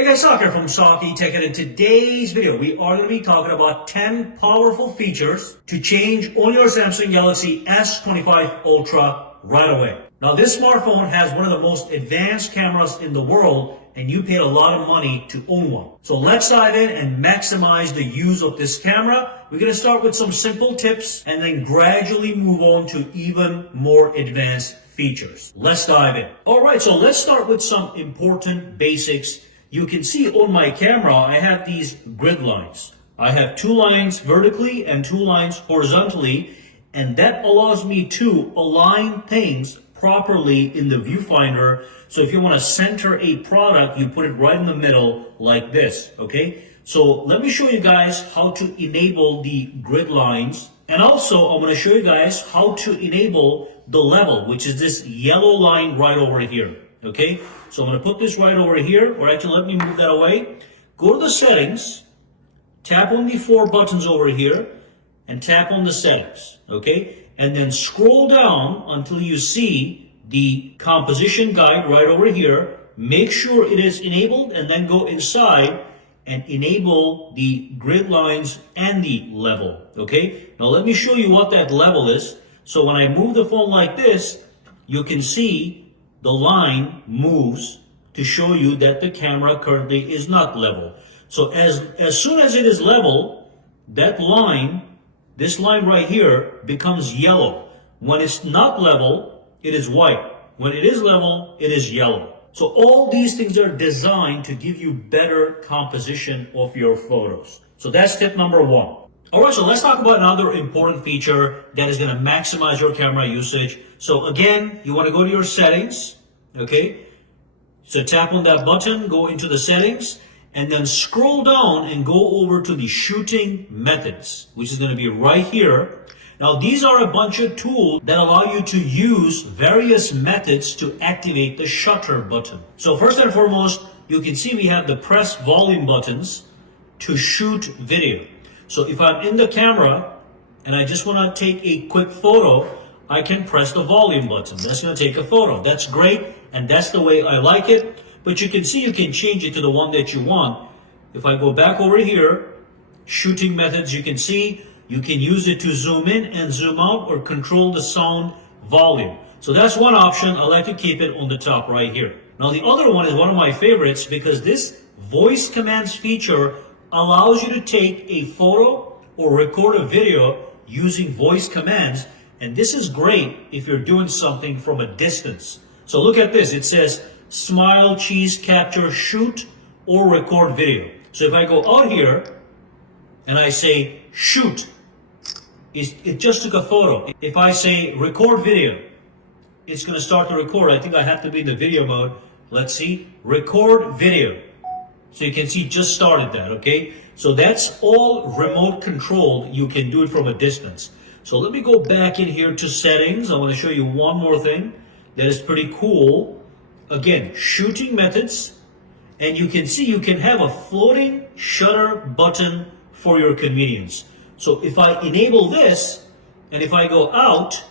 Hey guys, Sock here from Socky Tech, and in today's video, we are going to be talking about 10 powerful features to change on your Samsung Galaxy S25 Ultra right away. Now, this smartphone has one of the most advanced cameras in the world, and you paid a lot of money to own one. So let's dive in and maximize the use of this camera. We're going to start with some simple tips and then gradually move on to even more advanced features. Let's dive in. All right, so let's start with some important basics. You can see on my camera, I have these grid lines. I have 2 lines vertically and 2 lines horizontally, and that allows me to align things properly in the viewfinder. So if you want to center a product, you put it right in the middle like this, okay? So let me show you guys how to enable the grid lines. And also, I'm going to show you guys how to enable the level, which is this yellow line right over here. Okay, so I'm going to put this right over here, or actually let me move that away. Go to the settings, tap on the 4 buttons over here, and tap on the settings, okay? And then scroll down until you see the composition guide right over here. Make sure it is enabled, and then go inside and enable the grid lines and the level, okay? Now let me show you what that level is. So when I move the phone like this, you can see the line moves to show you that the camera currently is not level. So as soon as it is level, that line, this line right here, becomes yellow. When it's not level, it is white. When it is level, it is yellow. So all these things are designed to give you better composition of your photos. So that's tip number 1. All right, so let's talk about another important feature that is going to maximize your camera usage. So again, you want to go to your settings, okay? So tap on that button, go into the settings, and then scroll down and go over to the shooting methods, which is going to be right here. Now, these are a bunch of tools that allow you to use various methods to activate the shutter button. So first and foremost, you can see we have the press volume buttons to shoot video. So if I'm in the camera and I just want to take a quick photo, I can press the volume button. That's going to take a photo. That's great, and that's the way I like it. But you can see you can change it to the one that you want. If I go back over here, shooting methods, you can see you can use it to zoom in and zoom out or control the sound volume. So that's one option. I like to keep it on the top right here. Now the other one is one of my favorites because this voice commands feature allows you to take a photo or record a video using voice commands. And this is great if you're doing something from a distance. So look at this. It says smile, cheese, capture, shoot, or record video. So if I go out here and I say shoot, it just took a photo. If I say record video, it's going to start to record. I think I have to be in the video mode. Let's see. Record video. So you can see it just started that, okay? So that's all remote controlled. You can do it from a distance. So let me go back in here to settings. I want to show you one more thing that is pretty cool. Again, shooting methods. And you can see you can have a floating shutter button for your convenience. So if I enable this, and if I go out,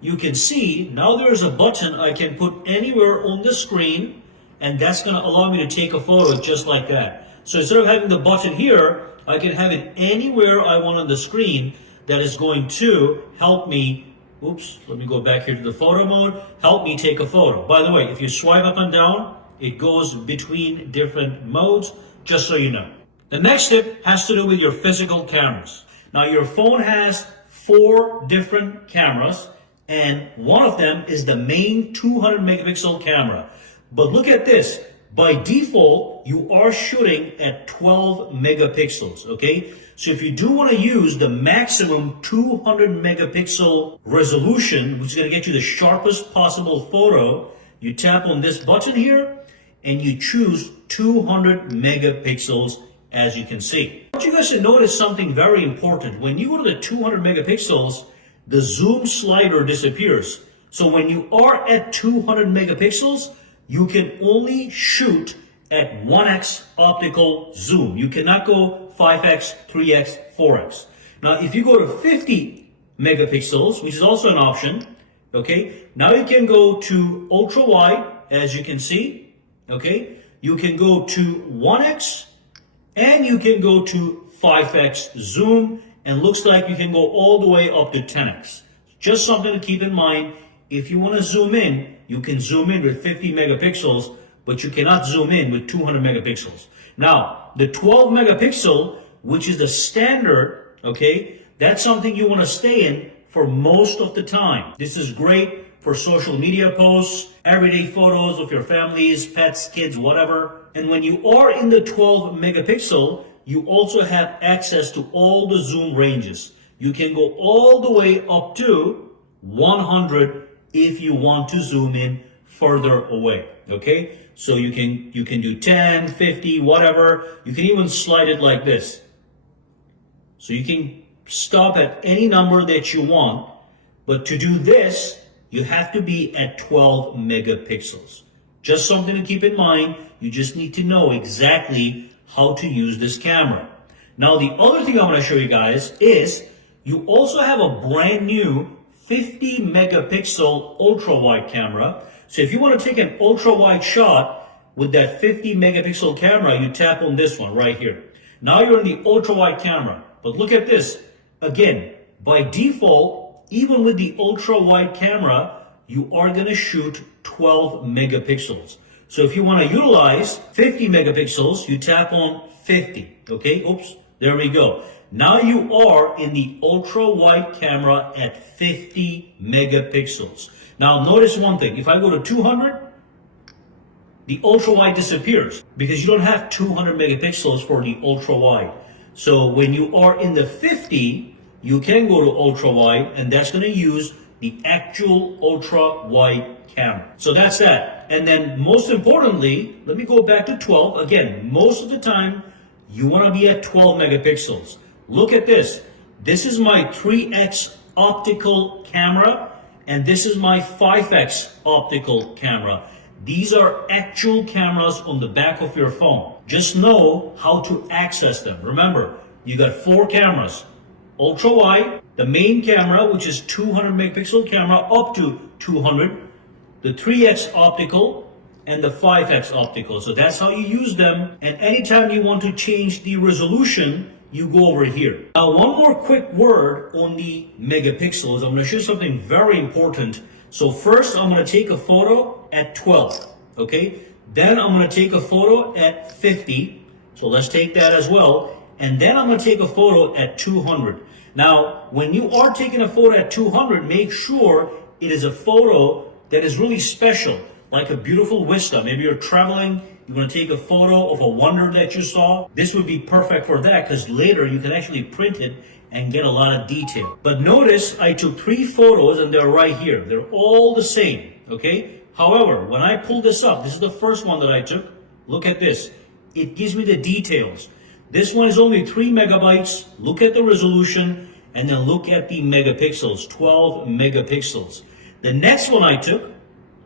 you can see now there's a button I can put anywhere on the screen, and that's going to allow me to take a photo just like that. So instead of having the button here, I can have it anywhere I want on the screen. That is going to help me, oops, let me go back here to the photo mode, help me take a photo. By the way, if you swipe up and down, it goes between different modes, just so you know. The next tip has to do with your physical cameras. Now your phone has 4 different cameras, and one of them is the main 200 megapixel camera. But look at this. By default, you are shooting at 12 megapixels, okay? So if you do want to use the maximum 200 megapixel resolution, which is going to get you the sharpest possible photo, you tap on this button here and you choose 200 megapixels, as you can see. I want you guys to notice something very important. When you go to the 200 megapixels, the zoom slider disappears. So when you are at 200 megapixels, you can only shoot at 1x optical zoom. You cannot go 5x, 3x, 4x. Now, if you go to 50 megapixels, which is also an option, okay, now you can go to ultra wide, as you can see, okay. You can go to 1x, and you can go to 5x zoom, and looks like you can go all the way up to 10x. Just something to keep in mind. If you want to zoom in, you can zoom in with 50 megapixels, but you cannot zoom in with 200 megapixels. Now, the 12 megapixel, which is the standard, okay, that's something you want to stay in for most of the time. This is great for social media posts, everyday photos of your families, pets, kids, whatever. And when you are in the 12 megapixel, you also have access to all the zoom ranges. You can go all the way up to 100 if you want to zoom in further away, okay? So you can do 10, 50, whatever. You can even slide it like this. So you can stop at any number that you want, but to do this, you have to be at 12 megapixels. Just something to keep in mind. You just need to know exactly how to use this camera. Now, the other thing I'm going to show you guys is you also have a brand new 50 megapixel ultra wide camera. So if you want to take an ultra wide shot with that 50 megapixel camera, you tap on this one right here. Now you're in the ultra wide camera. But look at this. Again, by default, even with the ultra wide camera, you are going to shoot 12 megapixels. So if you want to utilize 50 megapixels, you tap on 50. Okay, oops, there we go. Now you are in the ultra wide camera at 50 megapixels. Now notice one thing. If I go to 200, the ultra wide disappears because you don't have 200 megapixels for the ultra wide. So when you are in the 50, you can go to ultra wide, and that's going to use the actual ultra wide camera. So that's that. And then most importantly, let me go back to 12. Again, most of the time you want to be at 12 megapixels. Look at this. This is my 3x optical camera, and this is my 5x optical camera. These are actual cameras on the back of your phone. Just know how to access them. Remember, you got 4 cameras. Ultra wide, the main camera, which is 200 megapixel camera up to 200, the 3x optical, and the 5x optical. So that's how you use them. And anytime you want to change the resolution, you go over here. Now, one more quick word on the megapixels. I'm going to show you something very important. So first, I'm going to take a photo at 12, okay? Then I'm going to take a photo at 50. So let's take that as well. And then I'm going to take a photo at 200. Now, when you are taking a photo at 200, make sure it is a photo that is really special, like a beautiful vista. Maybe you're traveling, you want to take a photo of a wonder that you saw. This would be perfect for that because later you can actually print it and get a lot of detail. But notice I took 3 photos and they're right here. They're all the same, okay? However, when I pull this up, this is the first one that I took. Look at this. It gives me the details. This one is only 3 megabytes. Look at the resolution and then look at the megapixels, 12 megapixels. The next one I took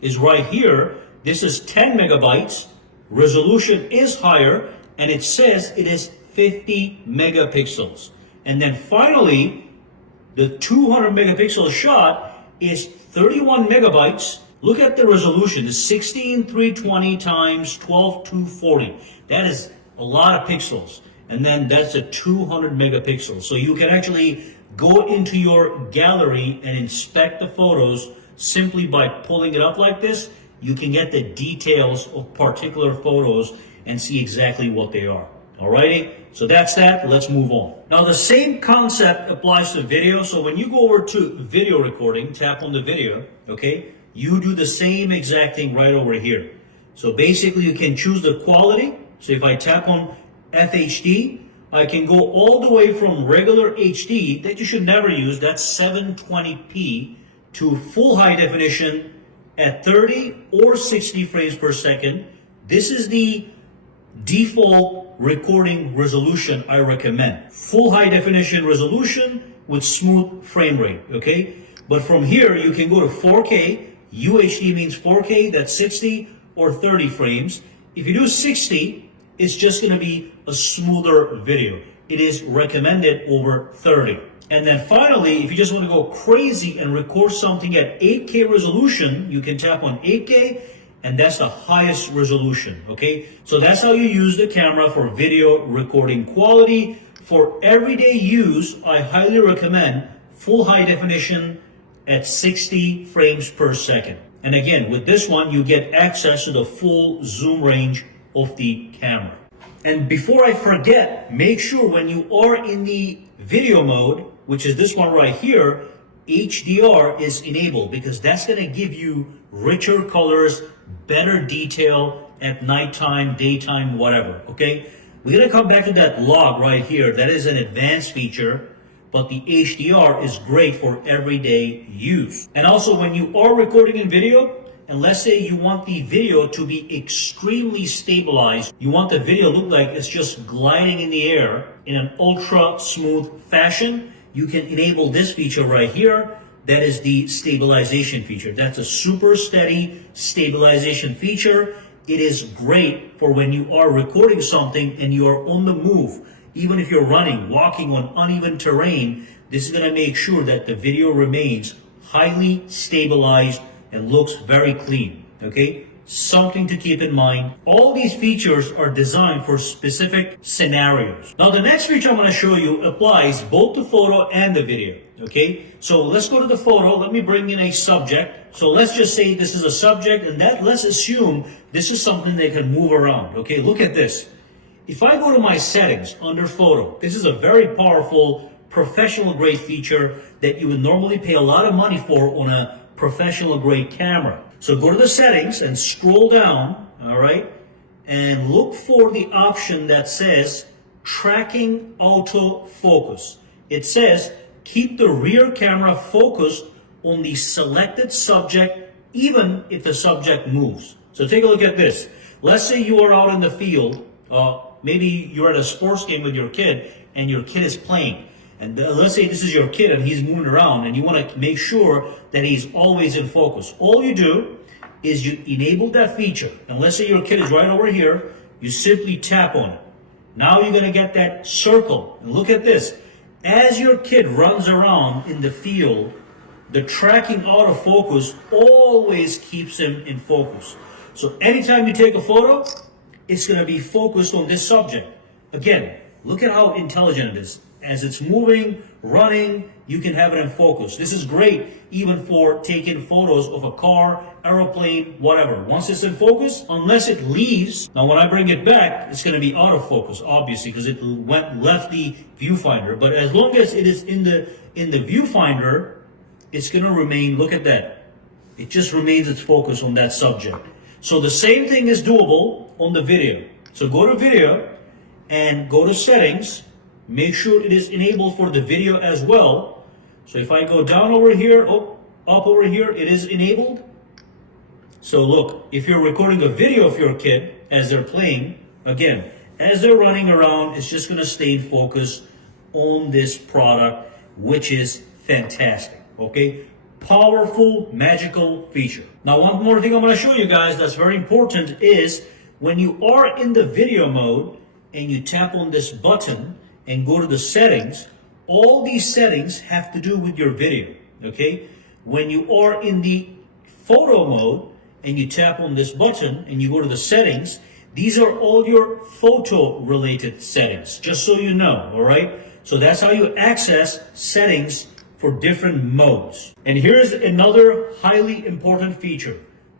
is right here. This is 10 megabytes. Resolution is higher and it says it is 50 megapixels. And then finally, the 200 megapixel shot is 31 megabytes. Look at the resolution. It's 16320 times 12240. That is a lot of pixels. And then that's a 200 megapixels. So you can actually go into your gallery and inspect the photos simply by pulling it up like this. You can get the details of particular photos and see exactly what they are. Alrighty, so that's that. Let's move on. Now the same concept applies to video. So when you go over to video recording, tap on the video, okay, you do the same exact thing right over here. So basically you can choose the quality. So if I tap on FHD, I can go all the way from regular HD that you should never use, that's 720p, to full high definition at 30 or 60 frames per second. This is the default recording resolution I recommend. Full high definition resolution with smooth frame rate, okay? But from here, you can go to 4K. UHD means 4K, that's 60 or 30 frames. If you do 60, it's just gonna be a smoother video. It is recommended over 30. And then finally, if you just want to go crazy and record something at 8K resolution, you can tap on 8K and that's the highest resolution, okay? So that's how you use the camera for video recording quality. For everyday use, I highly recommend full high definition at 60 frames per second. And again, with this one, you get access to the full zoom range of the camera. And before I forget, make sure when you are in the video mode, which is this one right here, HDR is enabled, because that's going to give you richer colors, better detail at nighttime, daytime, whatever, okay? We're going to come back to that log right here. That is an advanced feature, but the HDR is great for everyday use. And also, when you are recording in video, and let's say you want the video to be extremely stabilized, you want the video to look like it's just gliding in the air in an ultra smooth fashion, you can enable this feature right here. That is the stabilization feature. That's a super steady stabilization feature. It is great for when you are recording something and you are on the move. Even if you're running, walking on uneven terrain, this is going to make sure that the video remains highly stabilized and looks very clean, okay? Something to keep in mind. All these features are designed for specific scenarios. Now, the next feature I'm going to show you applies both to photo and the video, okay? So let's go to the photo. Let me bring in a subject. So let's just say this is a subject, and let's assume this is something that can move around, okay? Look at this. If I go to my settings under photo, this is a very powerful professional grade feature that you would normally pay a lot of money for on a professional grade camera. So go to the settings and scroll down, all right, and look for the option that says tracking autofocus. It says keep the rear camera focused on the selected subject even if the subject moves. So take a look at this. Let's say you are out in the field, maybe you're at a sports game with your kid and your kid is playing. And let's say this is your kid and he's moving around and you want to make sure that he's always in focus. All you do is you enable that feature. And let's say your kid is right over here. You simply tap on it. Now you're going to get that circle. And look at this. As your kid runs around in the field, the tracking autofocus always keeps him in focus. So anytime you take a photo, it's going to be focused on this subject. Again, look at how intelligent it is. As it's moving, running, you can have it in focus. This is great even for taking photos of a car, aeroplane, whatever. Once it's in focus, unless it leaves, now when I bring it back, it's going to be out of focus, obviously, because it left the viewfinder. But as long as it is in the viewfinder, it's going to remain, look at that. It just remains its focus on that subject. So the same thing is doable on the video. So go to video and go to settings. Make sure it is enabled for the video as well. So if I go down over here, up over here, it is enabled. So look, if you're recording a video of your kid as they're playing, again, as they're running around, it's just going to stay in focus on this product, which is fantastic, okay? Powerful, magical feature. Now, one more thing I'm going to show you guys that's very important is when you are in the video mode and you tap on this button and go to the settings, all these settings have to do with your video, okay? When you are in the photo mode and you tap on this button and you go to the settings, these are all your photo related settings, just so you know, all right? So that's how you access settings for different modes. And here's another highly important feature.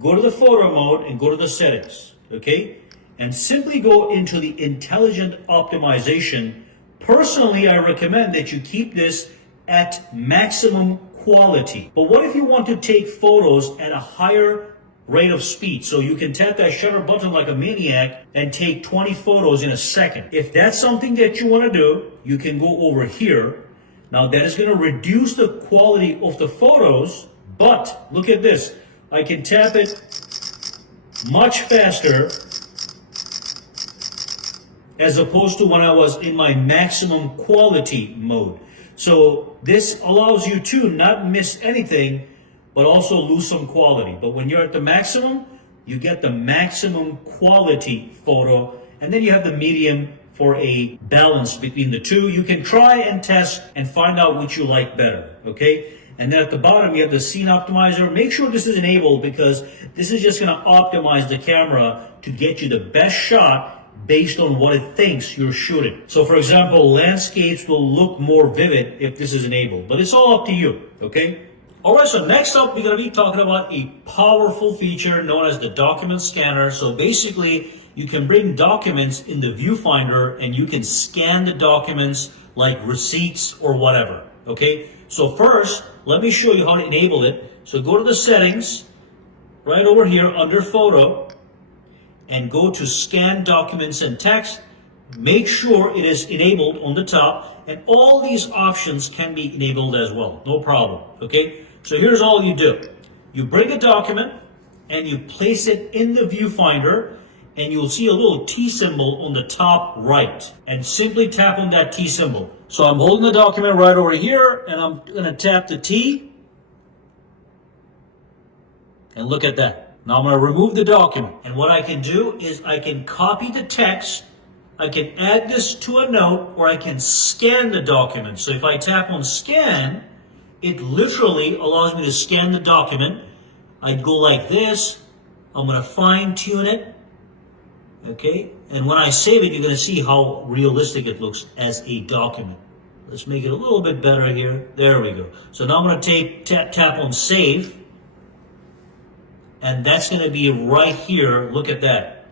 Go to the photo mode and go to the settings, okay? And simply go into the intelligent optimization. Personally, I recommend that you keep this at maximum quality. But what if you want to take photos at a higher rate of speed? So you can tap that shutter button like a maniac and take 20 photos in a second. If that's something that you want to do, you can go over here. Now that is going to reduce the quality of the photos, but look at this. I can tap it much faster as opposed to when I was in my maximum quality mode. So this allows you to not miss anything, but also lose some quality. But when you're at the maximum, you get the maximum quality photo, and then you have the medium for a balance between the two. You can try and test and find out which you like better, okay? And then at the bottom, you have the scene optimizer. Make sure this is enabled because this is just going to optimize the camera to get you the best shot based on what it thinks you're shooting. So for example, landscapes will look more vivid if this is enabled, but it's all up to you, okay? All right, so next up, we're going to be talking about a powerful feature known as the document scanner. So basically, you can bring documents in the viewfinder and you can scan the documents like receipts or whatever, okay? So first, let me show you how to enable it. So go to the settings, right over here under photo, and go to scan documents and text. Make sure it is enabled on the top, and all these options can be enabled as well, no problem, okay? So here's all you do. You bring a document and you place it in the viewfinder, and you'll see a little T symbol on the top right, and simply tap on that T symbol. So I'm holding the document right over here, and I'm gonna tap the T, and look at that. Now I'm going to remove the document, and what I can do is I can copy the text, I can add this to a note, or I can scan the document. So if I tap on scan, it literally allows me to scan the document. I'd go like this, I'm going to fine tune it, okay? And when I save it, you're going to see how realistic it looks as a document. Let's make it a little bit better here. There we go. So now I'm going to tap on save. And that's going to be right here. Look at that.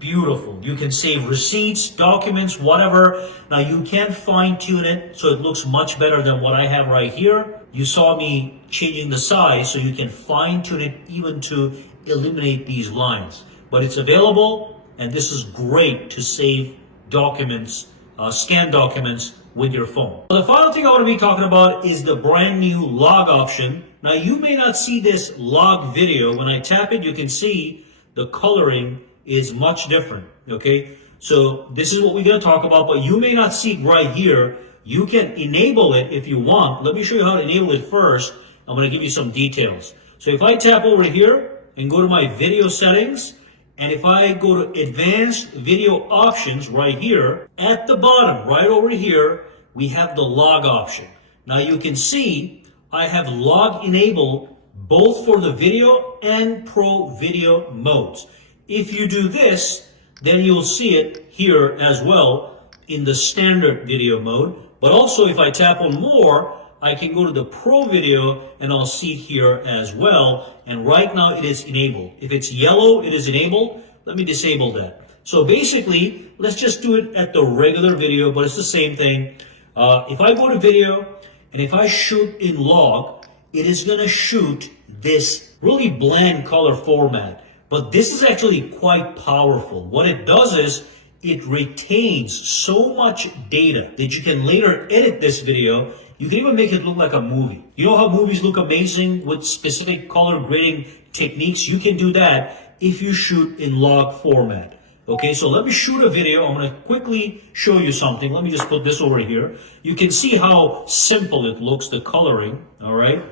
Beautiful. You can save receipts, documents, whatever. Now you can fine tune it so it looks much better than what I have right here. You saw me changing the size, so you can fine tune it even to eliminate these lines. But it's available, and this is great to save documents, scan documents with your phone. The final thing I want to be talking about is the brand new log option. Now you may not see this log video. When I tap it, you can see the coloring is much different, okay? So this is what we're going to talk about, but you may not see it right here. You can enable it if you want. Let me show you how to enable it first. I'm going to give you some details. So if I tap over here and go to my video settings, and if I go to advanced video options right here, at the bottom, right over here, we have the log option. Now you can see I have log enabled both for the video and pro video modes. If you do this, then you'll see it here as well in the standard video mode. But also if I tap on more, I can go to the pro video and I'll see it here as well. And right now it is enabled. If it's yellow, it is enabled. Let me disable that. So basically, let's just do it at the regular video, but it's the same thing. If I go to video, and if I shoot in log, it is going to shoot this really bland color format. But this is actually quite powerful. What it does is it retains so much data that you can later edit this video. You can even make it look like a movie. You know how movies look amazing with specific color grading techniques? You can do that if you shoot in log format. Okay, so let me shoot a video. I'm going to quickly show you something. Let me just put this over here. You can see how simple it looks, the coloring, all right?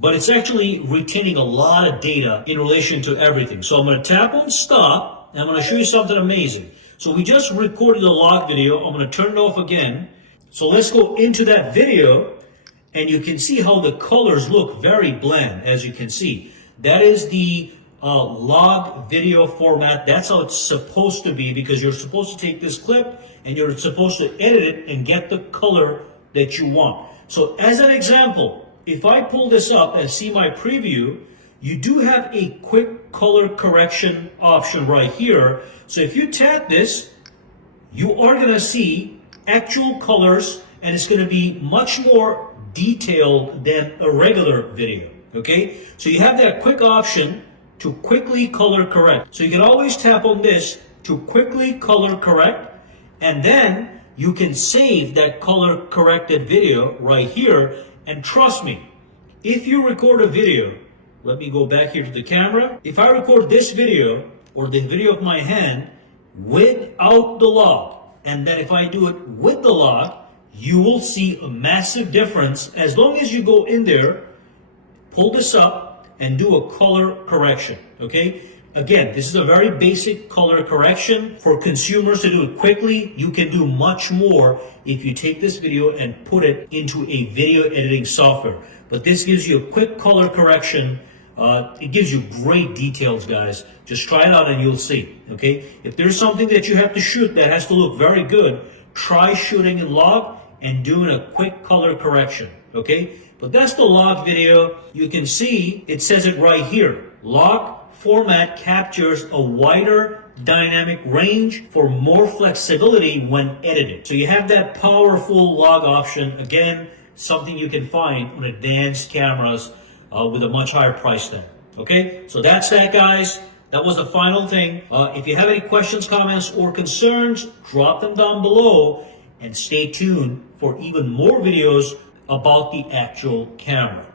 But it's actually retaining a lot of data in relation to everything. So I'm going to tap on stop, and I'm going to show you something amazing. So we just recorded a log video. I'm going to turn it off again. So let's go into that video, and you can see how the colors look very bland, as you can see. That is the log video format. That's how it's supposed to be, because you're supposed to take this clip and you're supposed to edit it and get the color that you want. So as an example, if I pull this up and see my preview, you do have a quick color correction option right here. So if you tap this, you are going to see actual colors, and it's going to be much more detailed than a regular video. Okay, so you have that quick option to quickly color correct. So you can always tap on this to quickly color correct, and then you can save that color corrected video right here. And trust me, if you record a video, let me go back here to the camera. If I record this video or the video of my hand without the log, and then if I do it with the log, you will see a massive difference as long as you go in there, pull this up, and do a color correction, okay? Again, this is a very basic color correction for consumers to do it quickly. You can do much more if you take this video and put it into a video editing software. But this gives you a quick color correction. It gives you great details, guys. Just try it out and you'll see, okay? If there's something that you have to shoot that has to look very good, try shooting in log and doing a quick color correction, okay? But that's the log video. You can see it says it right here. Log format captures a wider dynamic range for more flexibility when edited. So you have that powerful log option. Again, something you can find on advanced cameras with a much higher price tag. Okay, so that's that, guys. That was the final thing. If you have any questions, comments, or concerns, drop them down below and stay tuned for even more videos about the actual camera.